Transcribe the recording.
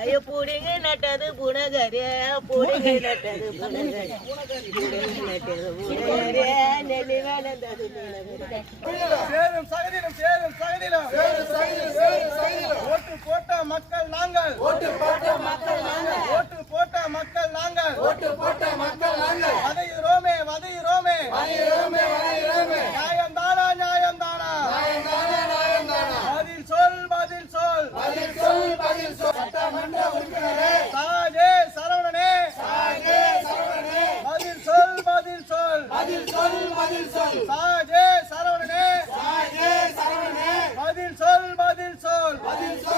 ஐயோ புடிங்க நட்டது புனகரே புடிங்க நட்டது சேரும் சகதிலும் சேரும் சகதிலும் சேரும் சகதிலும் சேரும் சகதிலும் ஓட்டு போட்ட மக்கள் நாங்கள் ஓட்டு போட்ட மக்கள் நாங்கள் ஓட்டு போட்ட மக்கள் நாங்கள் ஓட்டு போட்ட மக்கள் நாங்கள் வதை ரோமே வதை ரோமே Adil Sol, Adil Sol. Sajay Saravane. Sajay Saravane. Adil Sol, Adil Sol. Adil Sol.